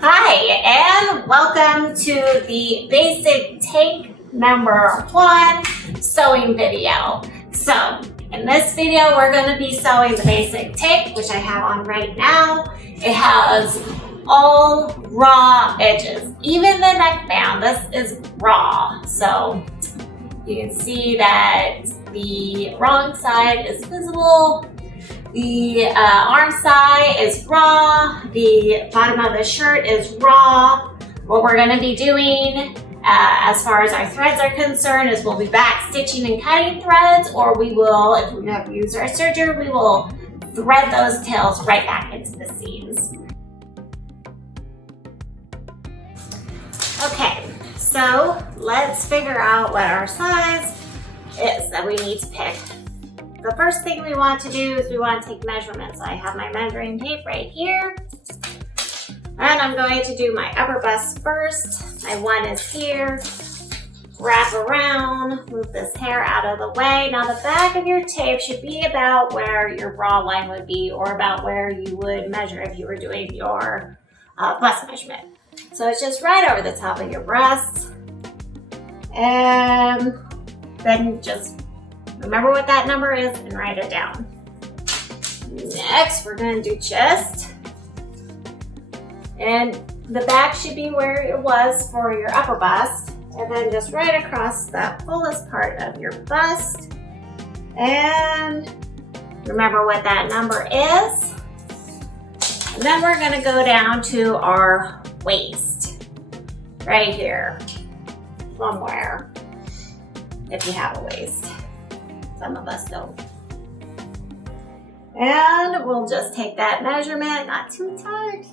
Hi, and welcome to the basic take number 1 sewing video. So, in this video, we're going to be sewing the basic take, which I have on right now. It has all raw edges, even the neckband. This is raw, so you can see that the wrong side is visible. The arm side is raw. The bottom of the shirt is raw. What we're going to be doing as far as our threads are concerned is we'll be back stitching and cutting threads, or we will, if we have used our serger, we will thread those tails right back into the seams. Okay, so let's figure out what our size is that we need to pick. The first thing we want to do is we want to take measurements. I have my measuring tape right here. And I'm going to do my upper bust first. My one is here. Wrap around, move this hair out of the way. Now the back of your tape should be about where your raw line would be, or about where you would measure if you were doing your bust measurement. So it's just right over the top of your breast. And then just remember what that number is and write it down. Next, we're going to do chest. And the back should be where it was for your upper bust. And then just right across that fullest part of your bust. And remember what that number is. And then we're going to go down to our waist. Right here. Somewhere. If you have a waist. Some of us don't. And we'll just take that measurement, not too tight,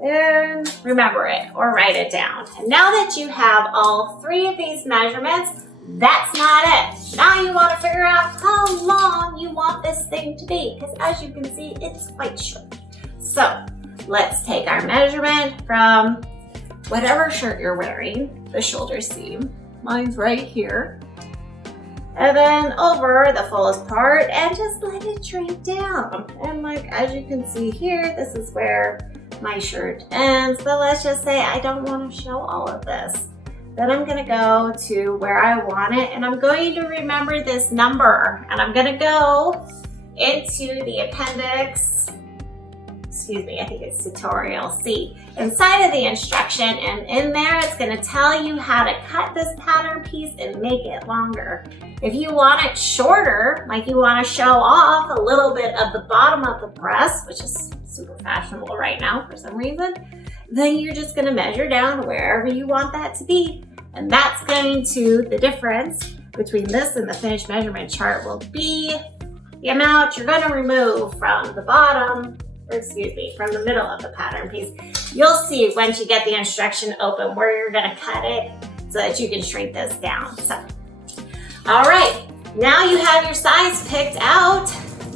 and remember it or write it down. And now that you have all 3 of these measurements, that's not it. Now you want to figure out how long you want this thing to be, because as you can see, it's quite short. So let's take our measurement from whatever shirt you're wearing, the shoulder seam. Mine's right here. And then over the fullest part, and just let it drape down. And like, as you can see here, this is where my shirt ends, but let's just say I don't want to show all of this. Then I'm gonna go to where I want it, and I'm going to remember this number, and I'm gonna go into the appendix, excuse me, I think it's tutorial C, inside of the instruction, and in there it's going to tell you how to cut this pattern piece and make it longer. If you want it shorter, like you want to show off a little bit of the bottom of the breast, which is super fashionable right now for some reason, then you're just going to measure down wherever you want that to be. And that's going to, the difference between this and the finished measurement chart will be the amount you're going to remove from the bottom, or excuse me, from the middle of the pattern piece. You'll see once you get the instruction open where you're gonna cut it so that you can shrink this down. So, all right, now you have your size picked out.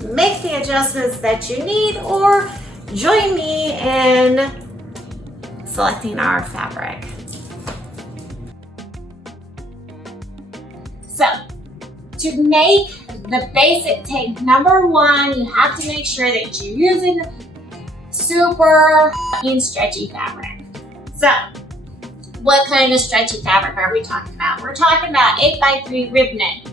Make the adjustments that you need, or join me in selecting our fabric. So, to make the basic take number 1, you have to make sure that you're using super stretchy fabric. So, what kind of stretchy fabric are we talking about? We're talking about 8x3 rib knit.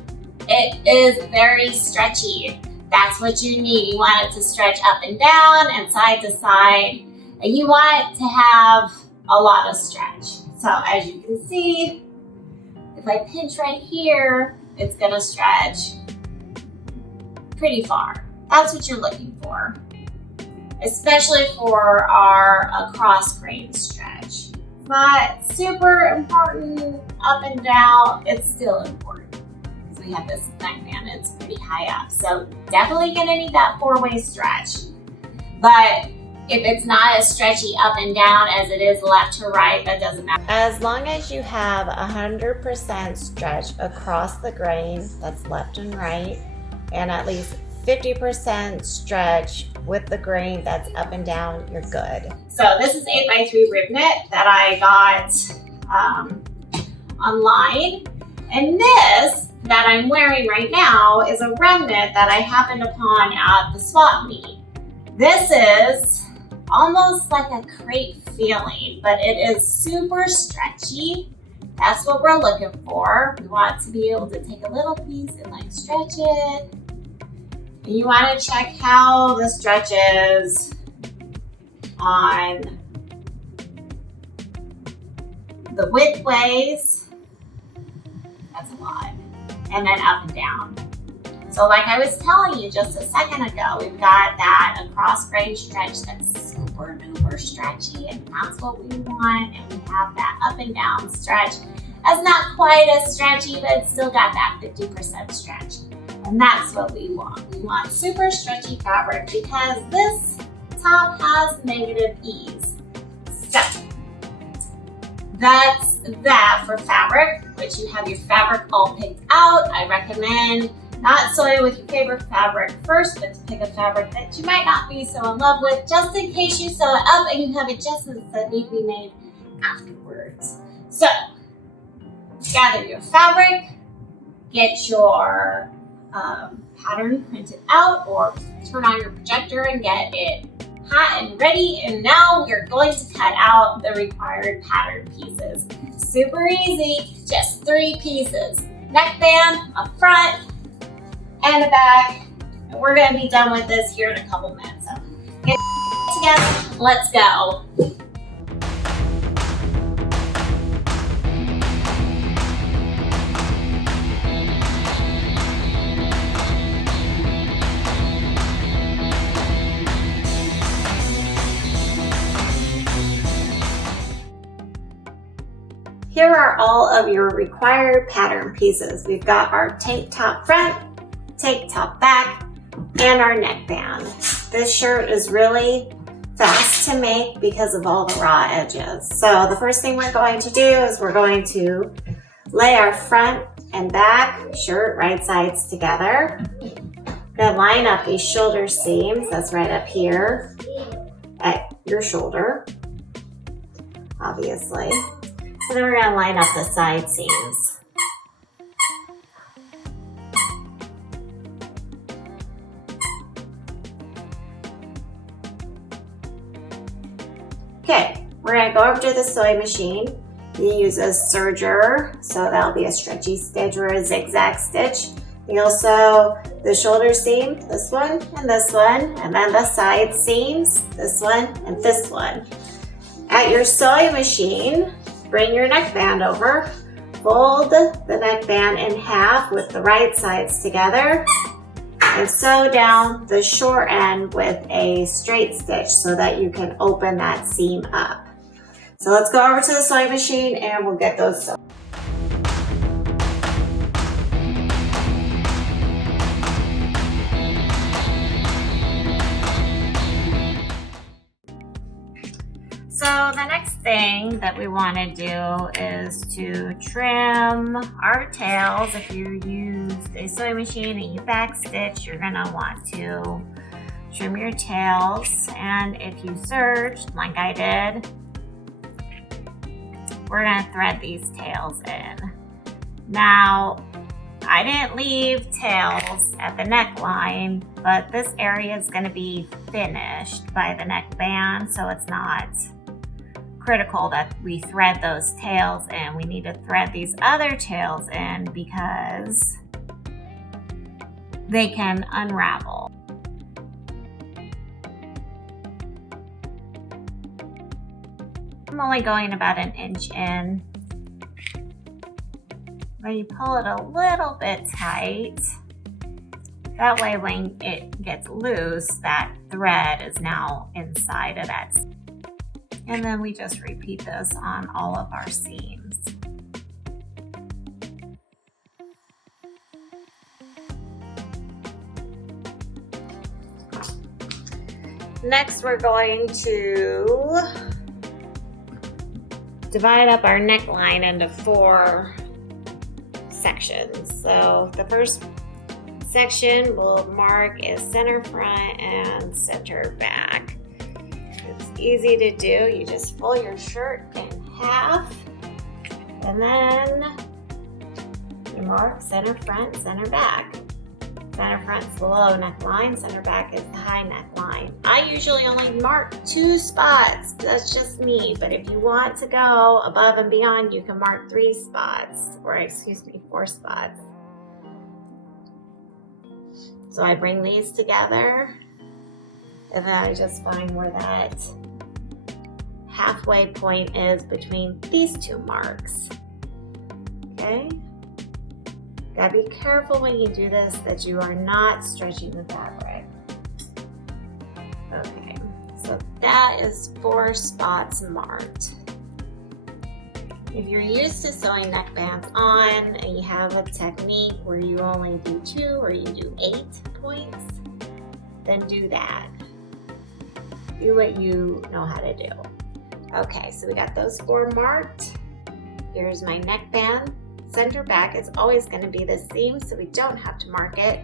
It is very stretchy. That's what you need. You want it to stretch up and down and side to side. And you want it to have a lot of stretch. So as you can see, if I pinch right here, it's gonna stretch pretty far. That's what you're looking for, especially for our cross grain stretch. It's not super important up and down, it's still important because we have this neckband, it's pretty high up. So definitely gonna need that 4-way stretch. But if it's not as stretchy up and down as it is left to right, that doesn't matter. As long as you have 100% stretch across the grain, that's left and right, and at least 50% stretch with the grain that's up and down, you're good. So this is 8x3 rib knit that I got online. And this that I'm wearing right now is a remnant that I happened upon at the swap meet. This is almost like a crepe feeling, but it is super stretchy. That's what we're looking for. We want to be able to take a little piece and like stretch it. And you want to check how the stretch is on the width ways. That's a lot. And then up and down. So like I was telling you just a second ago, we've got that across grain stretch that's super duper stretchy, and that's what we want. And we have that up and down stretch that's not quite as stretchy, but it's still got that 50% stretch. And that's what we want. We want super stretchy fabric because this top has negative ease. So that's that for fabric. Once you have your fabric all picked out, I recommend not sewing with your favorite fabric first, but to pick a fabric that you might not be so in love with, just in case you sew it up and you have adjustments that need to be made afterwards. So, gather your fabric, get your pattern printed out, or turn on your projector and get it hot and ready. And now we're going to cut out the required pattern pieces. Super easy, just 3 pieces. Neckband, a front, and a back. And we're gonna be done with this here in a couple minutes. So get together, let's go. Here are all of your required pattern pieces. We've got our tank top front, tank top back, and our neckband. This shirt is really fast to make because of all the raw edges. So the first thing we're going to do is we're going to lay our front and back shirt right sides together. We're gonna line up these shoulder seams, that's right up here at your shoulder, obviously. And then we're gonna line up the side seams. Okay, we're gonna go over to the sewing machine. You use a serger, so that'll be a stretchy stitch or a zigzag stitch. You'll sew the shoulder seam, this one, and then the side seams, this one and this one. At your sewing machine, bring your neckband over, fold the neckband in half with the right sides together, and sew down the short end with a straight stitch so that you can open that seam up. So let's go over to the sewing machine and we'll get those sewn. So the next thing that we want to do is to trim our tails. If you used a sewing machine and you back stitch, you're going to want to trim your tails. And if you serged like I did, we're going to thread these tails in. Now, I didn't leave tails at the neckline, but this area is going to be finished by the neckband, so it's not critical that we thread those tails in. We need to thread these other tails in because they can unravel. I'm only going about 1 inch in. When you pull it a little bit tight, that way when it gets loose, that thread is now inside of that. And then we just repeat this on all of our seams. Next, we're going to divide up our neckline into 4 sections. So the first section we'll mark is center front and center back. It's easy to do. You just fold your shirt in half and then you mark center front, center back. Center front's the low neckline, center back is the high neckline. I usually only mark 2 spots. That's just me. But if you want to go above and beyond, you can mark 3 spots, or excuse me, 4 spots. So I bring these together, and then I just find where that halfway point is between these 2 marks. Okay? Gotta be careful when you do this that you are not stretching the fabric. Okay, so that is 4 spots marked. If you're used to sewing neckbands on and you have a technique where you only do 2 or you do 8 points, then do that. Do what you know how to do. Okay, so we got those 4 marked. Here's my neckband. Center back is always going to be the seam, so we don't have to mark it,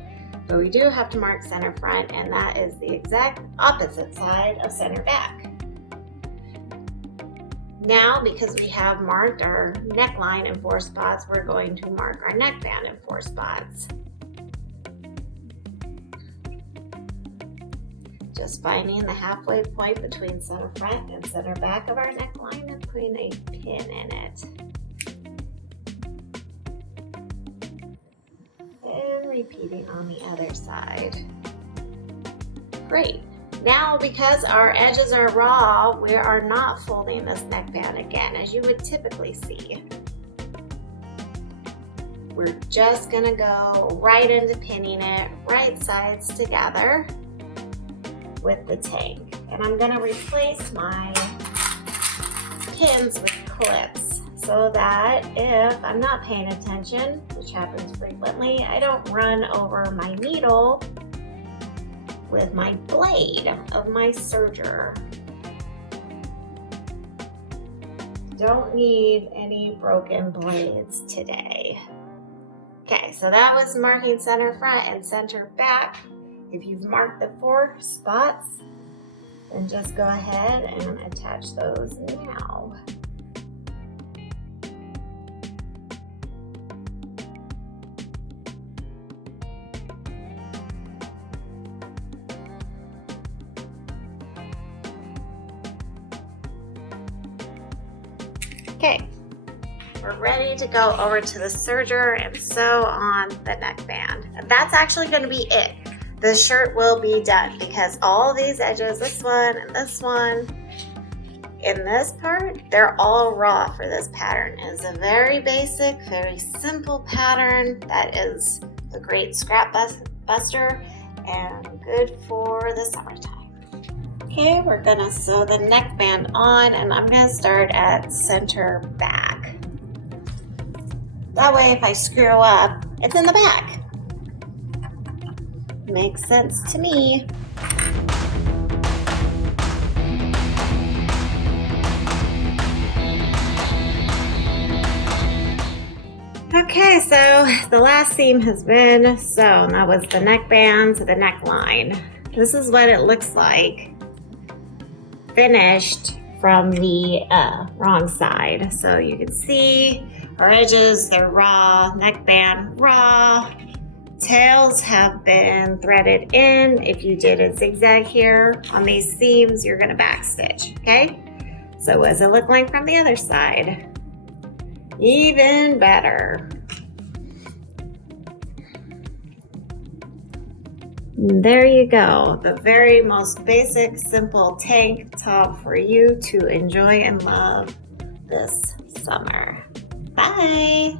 but we do have to mark center front, and that is the exact opposite side of center back. Now, because we have marked our neckline in 4 spots, we're going to mark our neckband in 4 spots. Just finding the halfway point between center front and center back of our neckline and putting a pin in it. And repeating on the other side. Great. Now, because our edges are raw, we are not folding this neckband again, as you would typically see. We're just gonna go right into pinning it, right sides together with the tank. And I'm gonna replace my pins with clips so that if I'm not paying attention, which happens frequently, I don't run over my needle with my blade of my serger. Don't need any broken blades today. Okay, so that was marking center front and center back. If you've marked the 4 spots, then just go ahead and attach those now. Okay, we're ready to go over to the serger and sew on the neckband. And that's actually going to be it. The shirt will be done because all these edges, this one and this one, in this part, they're all raw for this pattern. It's a very basic, very simple pattern that is a great scrap buster and good for the summertime. Okay, we're gonna sew the neckband on, and I'm gonna start at center back. That way, if I screw up, it's in the back. Makes sense to me. Okay, so the last seam has been sewn. That was the neckband to the neckline. This is what it looks like finished from the wrong side. So you can see our edges, they're raw, neckband raw. Tails have been threaded in. If you did a zigzag here on these seams, you're gonna backstitch, okay? So what does it look like from the other side? Even better. There you go, the very most basic, simple tank top for you to enjoy and love this summer. Bye.